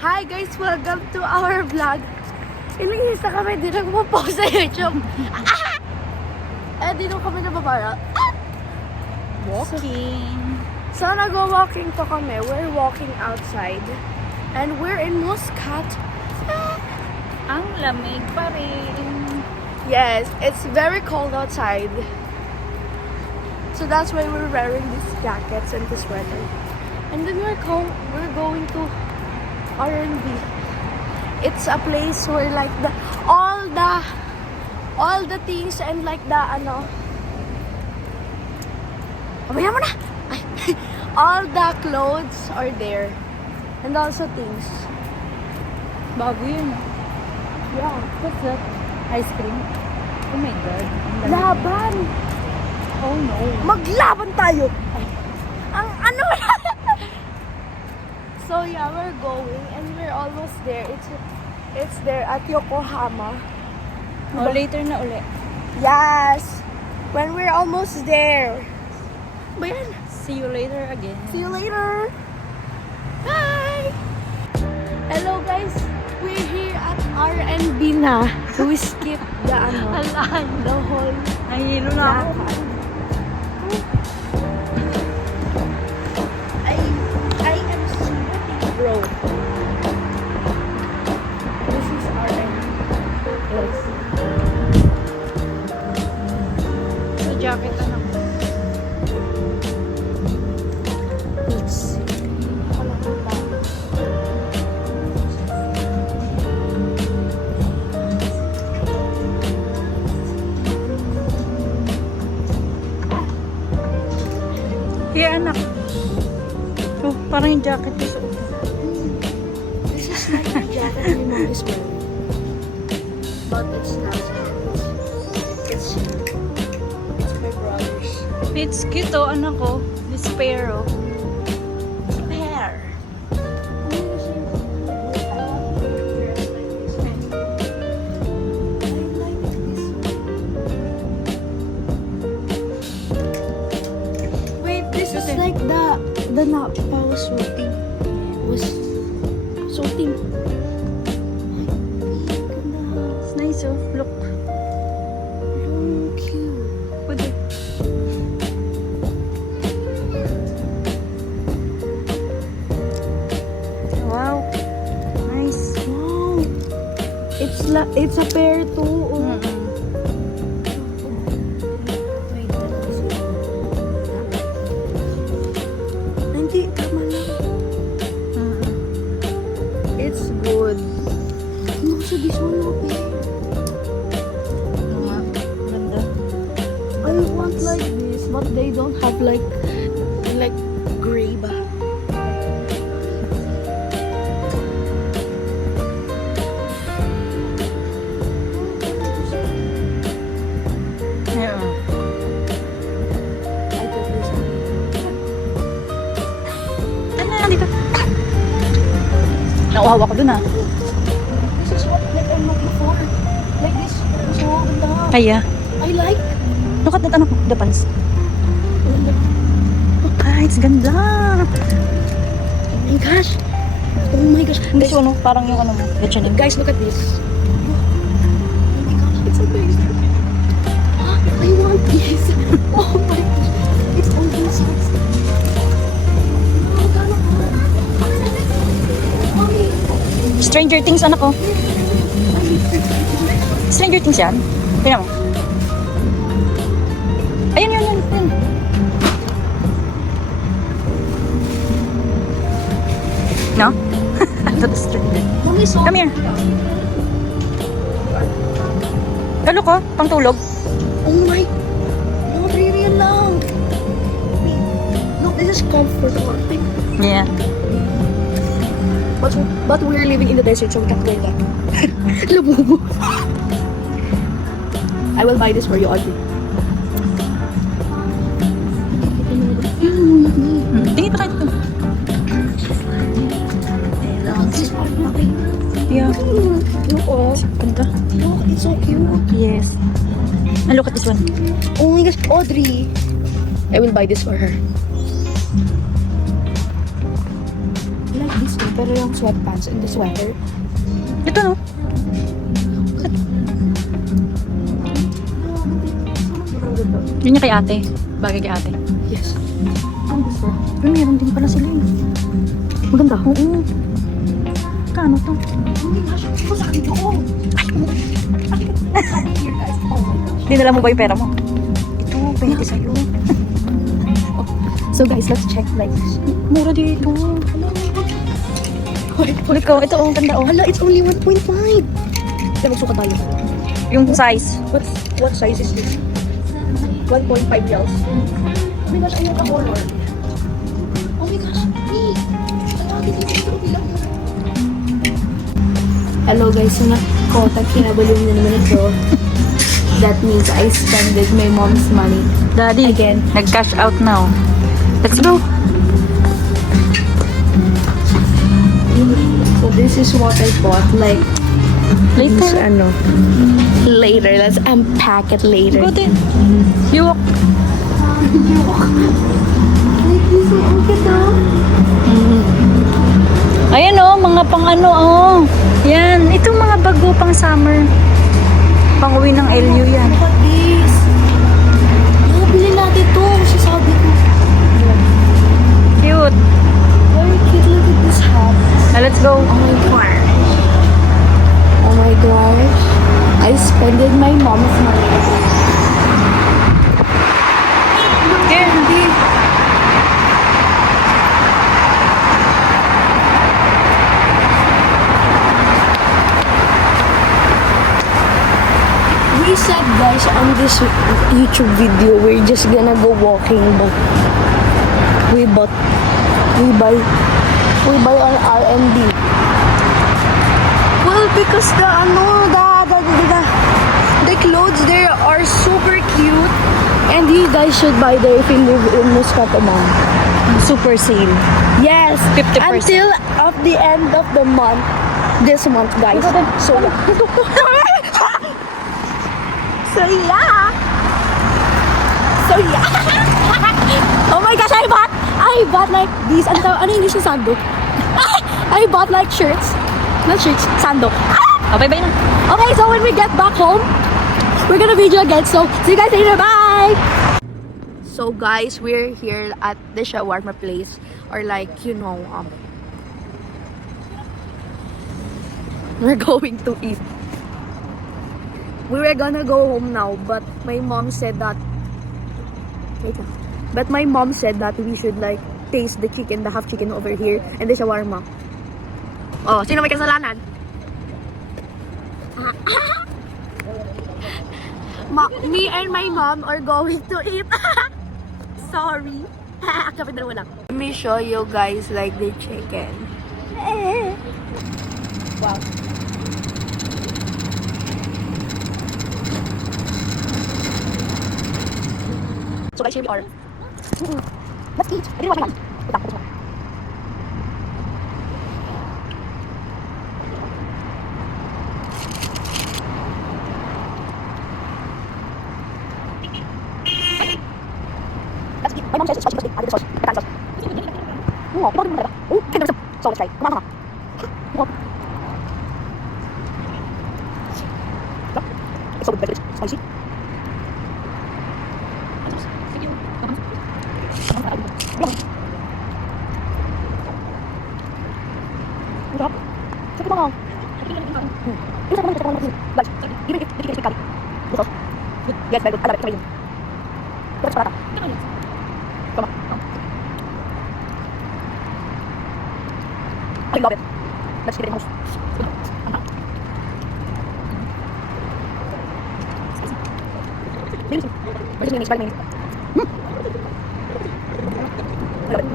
Hi guys! Welcome to our vlog. Ilang isa kami, di nagpo-post sa YouTube. Di nung kami nababara. Walking. So nag-walking to kami. We're walking outside. And we're in Muscat. Ang lamig pa rin. Yes, it's very cold outside. So that's why we're wearing these jackets and this sweater. And then we're going to R&B. It's a place where like all the things and like the Mamaya mo na! Ay. All the clothes are there. And also things. Bago yun. Yeah. What's that? Ice cream? Oh my God. Ang lamig. Laban! Oh no. Maglaban tayo! Ay. Ang ano So yeah, we're going and we're almost there. It's there at Yokohama. Oh, later na uli. Yes! When we're almost there. Ba yan? See you later again. See you later! Bye! Hello guys! We're here at R&B na. So we skip the the whole Nahihilo na ako. lakad. I am sweating, bro. This is R&B. Yes. Sa jacket na lang. Let's see. Here, anak. Oh, parang yung jacket ko sa ulo. This is like the jacket my mom is wearing. But it's not. It's my brother's. It's cute oh, anak ko. This pair oh. Hair. Wait, this is like the knot I was sorting. Sorting. It's nice oh. Look. Oh, cute. Pwede. Wow. Nice. Wow. It's a pair too. Oh. Wait, hindi, tama lang. It's good. No, so this one no pair. Ganda. I want like this, but they don't have like gray ba? Yeah. I took this one. Ano dito? Nauhawa ko dun ah. This is what like I'm looking for. Like this. So ganda. Kaya. I like. Look at that anak ko. The pants. Ah, it's ganda. Oh my gosh. Oh my gosh. This one, oh, parang yung ano mo. Gachanin. Guys, look at this. Oh my gosh, it's amazing. I want this. Oh my gosh. It's oversized. Oh, gano'n ka. Mommy. Stranger Things, anak ko. Stranger Things yan. Tingnan mo. Ayun, yun. No? That's Stranger. Mommy, so Come here. Ano ko? Pangtulog? oh my. No, really lang. Look, this is comfortable. Yeah. But we're living in the desert, so we can't wear that. Labubo. I will buy this for you, Audrey. Tingin pa kayo dito. This is nothing. Yeah. Look, oh. Ganda. Look, it's so cute. Yes. And look at this one. Oh my gosh, Audrey. I will buy this for her. like this one, pero yung sweatpants and the sweater. Ito no? Yun yung kay ate. Bagay kay ate. Yes. Ang gusto. Pero meron din pala sila eh. Maganda. Oo. Kano to? Oh my gosh, ito sa akin ako. Here guys, oh my gosh. Dinala mo ba yung pera mo? Ito, pwede sa'yo. So guys, let's check like Mura dito. Ulit ko, ito ang tanda oh. Hala, it's only 1.5. Kaya magsuka tayo. Yung size. What size is this? 1.5 reals. Oh my gosh, ayaw ka color. Oh my gosh, hey! Hello guys, so nakota kinabalong na naman ito. That means I spended my mom's money. Daddy, Again. nag-cash out now. Let's go. So this is what I bought, like this, Later. ano. Later, let's unpack it later. Go din. You walk. Like this, ang ganda. Ayan oh, mga pang ano oh. Yan, itong mga bago pang summer. Pang uwi ng LU yan. Look at this. Bili natin to, sasabi ko. Cute. Very cute, look at this hat. Now, let's go. Oh my gosh. Oh my gosh. I spended my mom's money. Candy. We said guys on this YouTube video we're just gonna go walking, but we buy on R&D. Well, because the clothes there are super cute, and you guys should buy there if you live in Muscat, Oman. Super sale. Yes, 50%. until of the end of the month, this month, guys. So yeah. So yeah. So yeah. Oh my gosh, I bought like these. Ano English na sando? I bought like shirts. Not shirts, sando. Oh, bye-bye na. Okay, so when we get back home, we're gonna video again. So see you guys later. Bye. So guys, we're here at the shawarma place, or like we're going to eat. We were gonna go home now, but my mom said that. Wait lang. But my mom said that we should like taste the chicken, the half chicken over here, and the shawarma. Oh, sino may kasalanan? Me and my mom are going to eat. Sorry. Kapit na lang. Let me show you guys like the chicken. Wow. So guys, here we are. Let's eat. I didn't want to eat. Let's eat. My mom says it's spicy, but I did the sauce. I got the sauce. Oh, bakit mo talaga? Oh, ganda gusto. So let's try. Kumama ka. It's so good, but it's spicy. Sarap. Sakit mo nga. Guys, even if the chicken is with curry, the sauce. Yes, very good. I love it. It's amazing. Let's try it. Come on. I love it. Let's get it in house. Mayonnaise. Where's the mayonnaise? Mayonnaise. I love it.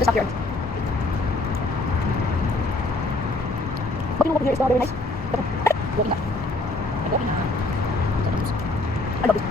Just stop here. Walking over here is not very nice. Walking up. I love it.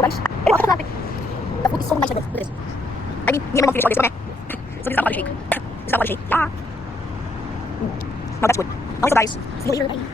So guys, after that, the food is so nice and good. Look at this. I mean, me and my mom finished all this, okay? So this is our shake. This is our shake. Yeah. Now that's good. Also guys, see you later. Bye.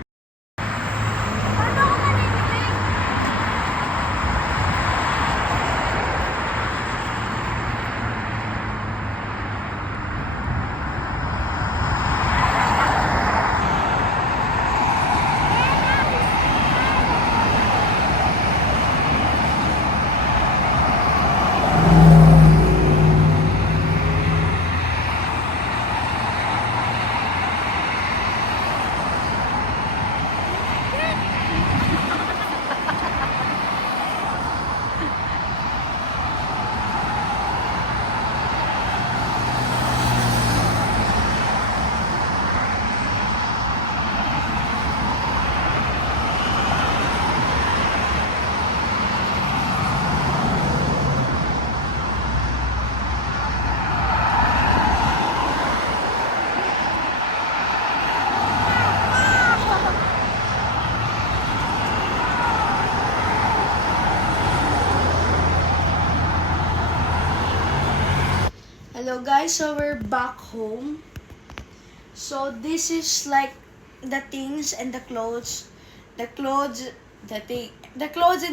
Hello guys, so we're back home. So this is like the things and the clothes and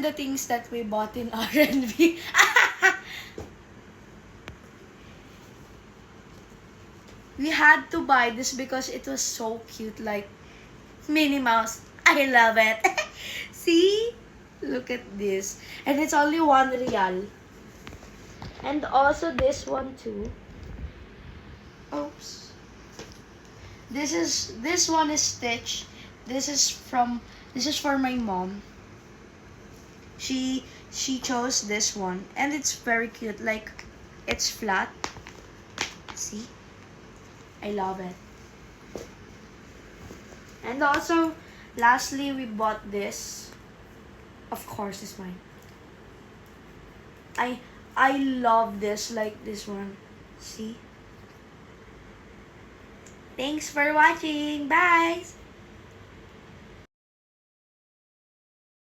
the things that we bought in R&B. We had to buy this because it was so cute, like Minnie Mouse. I love it. See? Look at this. And it's only 1 real. And also this one too. Oops. This one is Stitch. This is for my mom. She chose this one and it's very cute. Like it's flat. See? I love it. And also lastly we bought this. Of course it's mine. I love this, like this one. See? Thanks for watching. Bye!